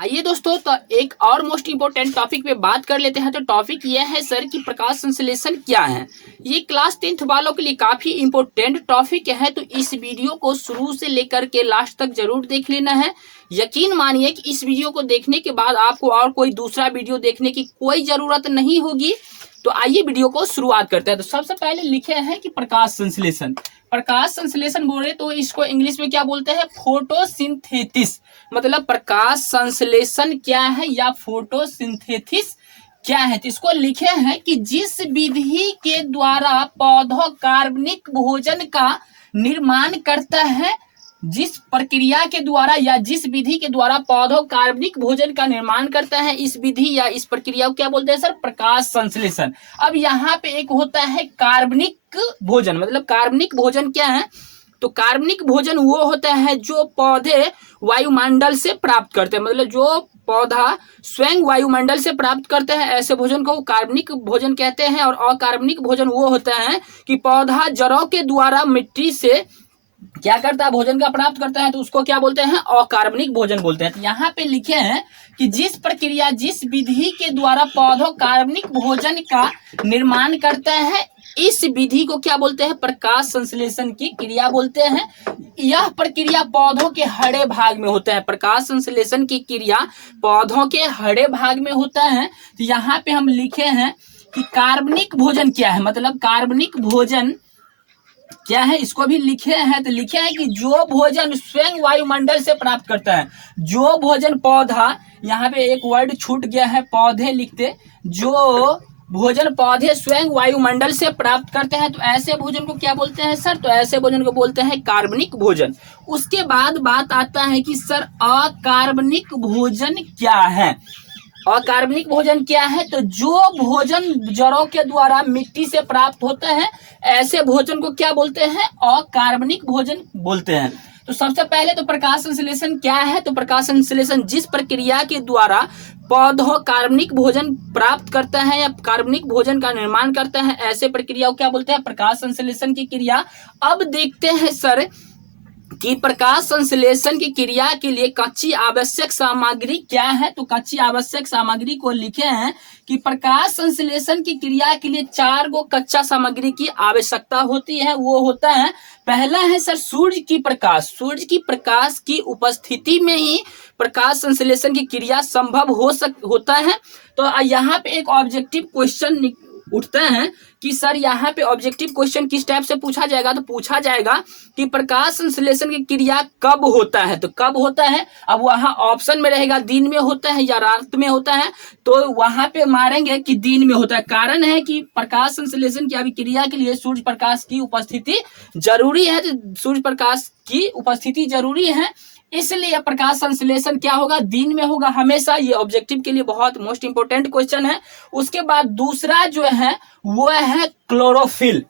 आइए दोस्तों, तो एक और मोस्ट इंपोर्टेंट टॉपिक पे बात कर लेते हैं। तो टॉपिक यह है सर कि प्रकाश संश्लेषण क्या है। ये क्लास 10th वालों के लिए काफ़ी इंपॉर्टेंट टॉपिक है, तो इस वीडियो को शुरू से लेकर के लास्ट तक जरूर देख लेना है। यकीन मानिए कि इस वीडियो को देखने के बाद आपको और कोई दूसरा वीडियो देखने की कोई ज़रूरत नहीं होगी। तो आइए वीडियो को शुरुआत करते हैं। तो सबसे पहले लिखे हैं कि प्रकाश संश्लेषण। प्रकाश संश्लेषण बोले तो इसको इंग्लिश में क्या बोलते हैं, फोटोसिंथेसिस। मतलब प्रकाश संश्लेषण क्या है या फोटोसिंथेसिस क्या है। तो इसको लिखे हैं कि जिस विधि के द्वारा पौधा कार्बनिक भोजन का निर्माण करता है, जिस प्रक्रिया के द्वारा या जिस विधि के द्वारा पौधों कार्बनिक भोजन का निर्माण करता है, इस विधि या इस प्रक्रिया को क्या बोलते हैं सर, प्रकाश संश्लेषण। अब यहाँ पे एक होता है कार्बनिक भोजन। मतलब कार्बनिक भोजन क्या है, तो कार्बनिक भोजन वो होता है जो पौधे वायुमंडल से प्राप्त करते हैं। मतलब जो पौधा स्वयं वायुमंडल से प्राप्त करते हैं, ऐसे भोजन को कार्बनिक भोजन कहते हैं। और अकार्बनिक भोजन वो होता है कि पौधा जड़ों के द्वारा मिट्टी से क्या करता है, भोजन का प्राप्त करता है, तो उसको क्या बोलते हैं, अकार्बनिक भोजन बोलते हैं। तो यहाँ पे लिखे हैं कि जिस प्रक्रिया जिस विधि के द्वारा पौधों कार्बनिक भोजन का निर्माण करता है, इस विधि को क्या बोलते हैं, प्रकाश संश्लेषण की क्रिया बोलते हैं। यह प्रक्रिया पौधों के हरे भाग में होता है। प्रकाश संश्लेषण की क्रिया पौधों के हरे भाग में होता है। तो यहाँ पे हम लिखे हैं कि कार्बनिक भोजन क्या है। मतलब कार्बनिक भोजन क्या है, इसको भी लिखे हैं। तो लिखे हैं कि जो भोजन स्वयं वायुमंडल से प्राप्त करता है, जो भोजन पौधा, यहाँ पे एक वर्ड छूट गया है, पौधे लिखते, जो भोजन पौधे स्वयं वायुमंडल से प्राप्त करते हैं, तो ऐसे भोजन को क्या बोलते हैं सर, तो ऐसे भोजन को बोलते हैं कार्बनिक भोजन। उसके बाद बात आता है कि सर अकार्बनिक भोजन क्या है। अकार्बनिक भोजन क्या है, तो जो भोजन जड़ों के द्वारा मिट्टी से प्राप्त होते हैं, ऐसे भोजन को क्या बोलते हैं, अकार्बनिक भोजन बोलते हैं। तो सबसे पहले तो प्रकाश संश्लेषण क्या है, तो प्रकाश संश्लेषण जिस प्रक्रिया के द्वारा पौधों कार्बनिक भोजन प्राप्त करता है या कार्बनिक भोजन का निर्माण करता है, ऐसे प्रक्रिया को क्या बोलते हैं, प्रकाश संश्लेषण की क्रिया। अब देखते हैं सर कि प्रकाश संश्लेषण की क्रिया के लिए कच्ची आवश्यक सामग्री क्या है। तो कच्ची आवश्यक सामग्री को लिखे हैं कि प्रकाश संश्लेषण की क्रिया के लिए 4 गो कच्चा सामग्री की आवश्यकता होती है। वो होता है, पहला है सर सूर्य की प्रकाश। सूर्य की प्रकाश की उपस्थिति में ही प्रकाश संश्लेषण की क्रिया संभव होता है। तो यहाँ पे एक ऑब्जेक्टिव क्वेश्चन उठता है कि सर यहाँ पे ऑब्जेक्टिव क्वेश्चन किस टाइप से पूछा जाएगा, तो पूछा जाएगा कि प्रकाश संश्लेषण की क्रिया कब होता है। तो कब होता है, अब वहाँ ऑप्शन में रहेगा दिन में होता है या रात में होता है, तो वहाँ पे मारेंगे कि दिन में होता है। कारण है कि प्रकाश संश्लेषण की अभिक्रिया के लिए सूर्य प्रकाश की उपस्थिति जरूरी है। तो सूर्य प्रकाश की उपस्थिति जरूरी है, इसलिए प्रकाश संश्लेषण क्या होगा, दिन में होगा हमेशा। ये ऑब्जेक्टिव के लिए बहुत मोस्ट इंपोर्टेंट क्वेश्चन है। उसके बाद दूसरा जो है वो है क्लोरोफिल।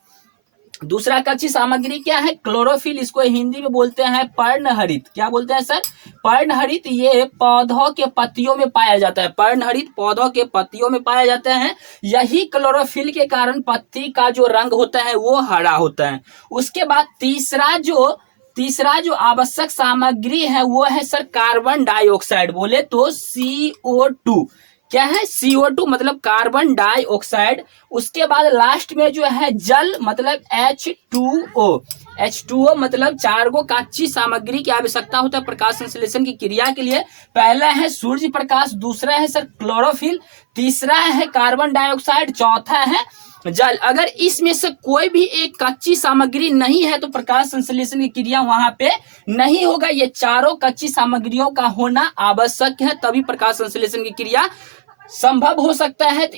दूसरा कच्ची सामग्री क्या है, क्लोरोफिल। इसको हिंदी में बोलते हैं पर्णहरित। क्या बोलते हैं सर, पर्णहरित। ये पौधों के पत्तियों में पाया जाता है। पर्णहरित पौधों के पत्तियों में पाया जाता है। यही क्लोरोफिल के कारण पत्ती का जो रंग होता है वो हरा होता है। उसके बाद तीसरा जो आवश्यक सामग्री है वो है सर कार्बन डाइऑक्साइड। बोले तो CO2। क्या है, CO2 मतलब कार्बन डाइऑक्साइड। उसके बाद लास्ट में जो है जल, मतलब H2O मतलब 4 गो कच्ची सामग्री की आवश्यकता होता है प्रकाश संश्लेषण की क्रिया के लिए। पहला है सूर्य प्रकाश, दूसरा है सर क्लोरोफिल, तीसरा है कार्बन डाइऑक्साइड, चौथा है जल। अगर इसमें से कोई भी एक कच्ची सामग्री नहीं है तो प्रकाश संश्लेषण की क्रिया वहां पे नहीं होगा। ये चारों कच्ची सामग्रियों का होना आवश्यक है, तभी प्रकाश संश्लेषण की क्रिया संभव हो सकता है। तो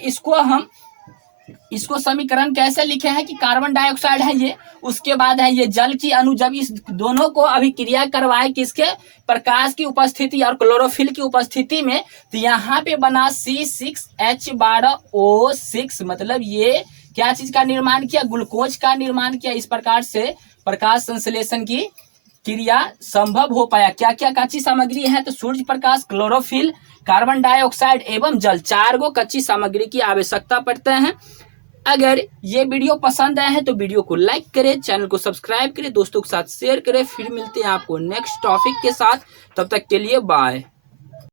इसको समीकरण कैसे लिखे हैं कि कार्बन डाइऑक्साइड है ये, उसके बाद है ये जल की अणु। जब इस दोनों को अभिक्रिया करवाए किसके, प्रकाश की उपस्थिति और क्लोरोफिल की उपस्थिति में, तो यहाँ पे बना C6H12O6। मतलब ये क्या चीज का निर्माण किया, ग्लूकोज का निर्माण किया। इस प्रकार से प्रकाश संश्लेषण की क्रिया संभव हो पाया। क्या क्या कच्ची सामग्री है, तो Surya Prakash, chlorophyll, carbon dioxide एवं जल, 4 गो कच्ची सामग्री की आवश्यकता पड़ता है। अगर ये वीडियो पसंद आया है तो वीडियो को लाइक करें, चैनल को सब्सक्राइब करें, दोस्तों के साथ शेयर करें। फिर मिलते हैं आपको नेक्स्ट टॉपिक के साथ, तब तक के लिए बाय।